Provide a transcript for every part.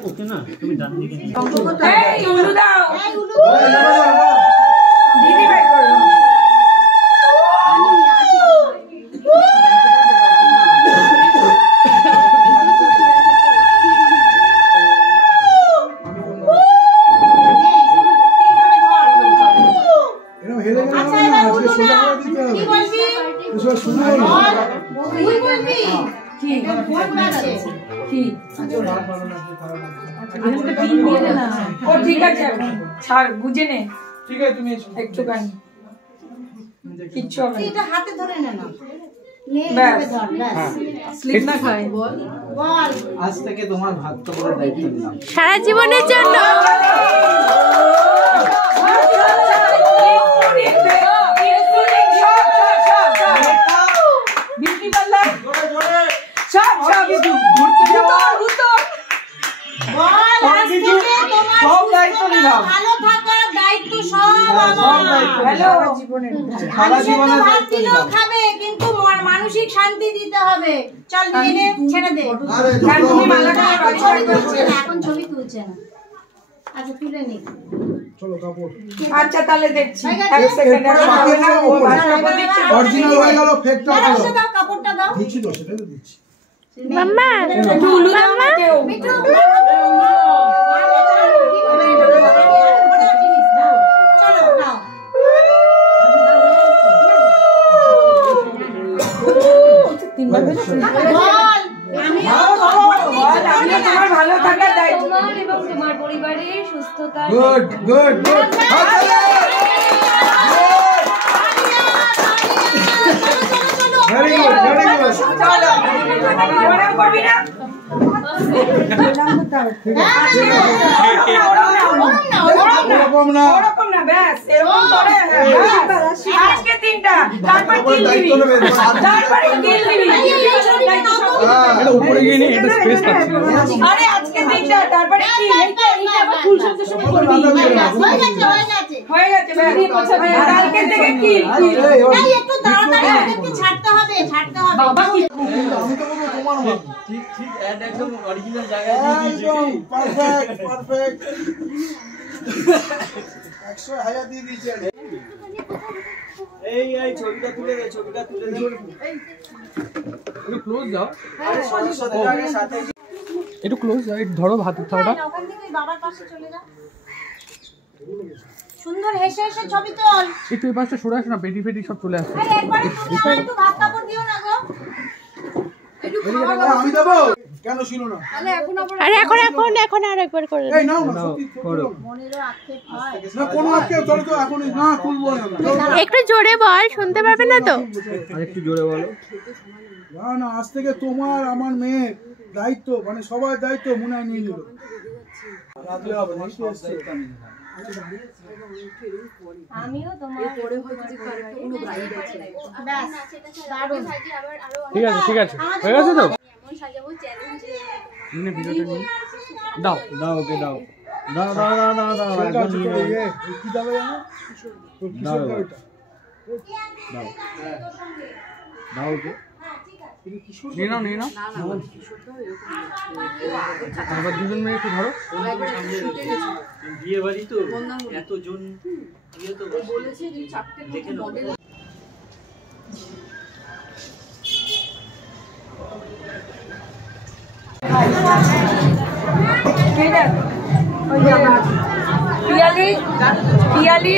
ওকে না তুমি ডান দিকে এই উলু দাও দিদি ভাই করো ঠিক আছে ছাড় বুঝে নে ঠিক আছে তুমি একটুখানি কিচ্ছু হবে না এটা হাতে ধরে নে না স্লিপ না খাই বল আজ থেকে তোমার ভাত করার দায়িত্ব নিলাম সারা জীবনের জন্য ভালো থাকার দায়িত্ব সব আমার খাবে কিন্তু মানসিক শান্তি দিতে হবে চল নিয়ে ছেড়ে দে এখন ছবি তুলছে না আচ্ছা তুলে নি চলো কাপড় আচ্ছা তাহলে দেখছি এক সেকেন্ড অরিজিনাল হয়ে গেল ফেকটা দাও কাপড়টা দাও দিচ্ছি তো সেটা তো দিচ্ছি মাম্মা উলু দাও না কেউ মিঠু চলো নাও তিনবার বল আমি তোমার ভালো থাকার দায়িত্ব তোমার এবং তোমার পরিবারের সুস্থতা good good good very good very good চলো ওরকম করবি না ওরকম না ওরকম না ব্যাস এরকম করে আজকে তিনটা তারপর কিল দিবি তারপরে কিল দিবি এটা উপরে গিয়ে নি এটা স্পেস পাচ্ছি না আরে আজকে তিনটা তারপরে কিল এইটা আবার ফুল শব্দ শুনে করবি হয়ে গেছে কালকে থেকে কিল এই একটু তাড়াতাড়ি ওদেরকে ছাড়তে হবে বাবা আমি তো বলবো তোমার মত ঠিক ঠিক একদম অরিজিনাল জায়গায় দিয়ে দিয়েছি পারফেক্ট পারফেক্ট 100,000 দিয়ে দিয়েছে এই এই ছবিটা তুলে দে একটু ক্লোজ যাও সাথে একটু ক্লোজ যাও একটু ধরো হাতের থালাটা ওখান থেকে বাবার পাশে চলে যা সুন্দর হেসে হেসে ছবি তোল একটু এই পাশটা সরে আসো না পেটি পেটি সব চলে আসছে এই একবার একটু ভাত কাপড় দিও না গো আমি দেবো কেন ছিল না আরে এখন আর একবার করে এই নাও না সত্যি করো মনেরও আক্ষেপ হয় না কোনো আক্ষেপ চলো তো এখন না খুলবো না একটু জোরে বল শুনতে পারবে না তো আরেকটু জোরে বলো না না আজ থেকে তোমার আমার মেয়ের দায়িত্ব মানে সবার দায়িত্ব মুনায় নিয়ে নিল রাতে হবে নেক্সট এসছে আমিও তোমার পরে হয়তো যে কারেক্ট কোনো ব্রাইড আছে ব্যাস দারুণ ঠিক আছে হয়ে গেছে তো এমন সাজাবো চ্যালেঞ্জ নিনে ভিডিওটা নিয়ে দাও দাও ওকে দাও দাও একবার নিয়ে নাও কি দাও জানো দাও দাও দাও দাও ওকে নিয়ে নাও আবার দুজন মিলে একটু ধরো বিয়ে বাড়ি তো এতজন ইয়ে তো বলেছে যে চারটে দেখে নাও মডেল পিয়ালি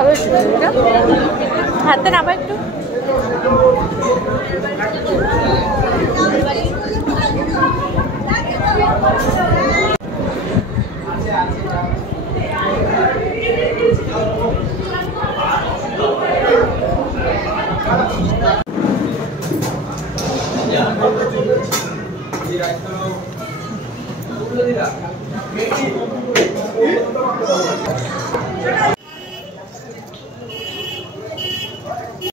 ভালো হয়েছে হাতে নামা একটু।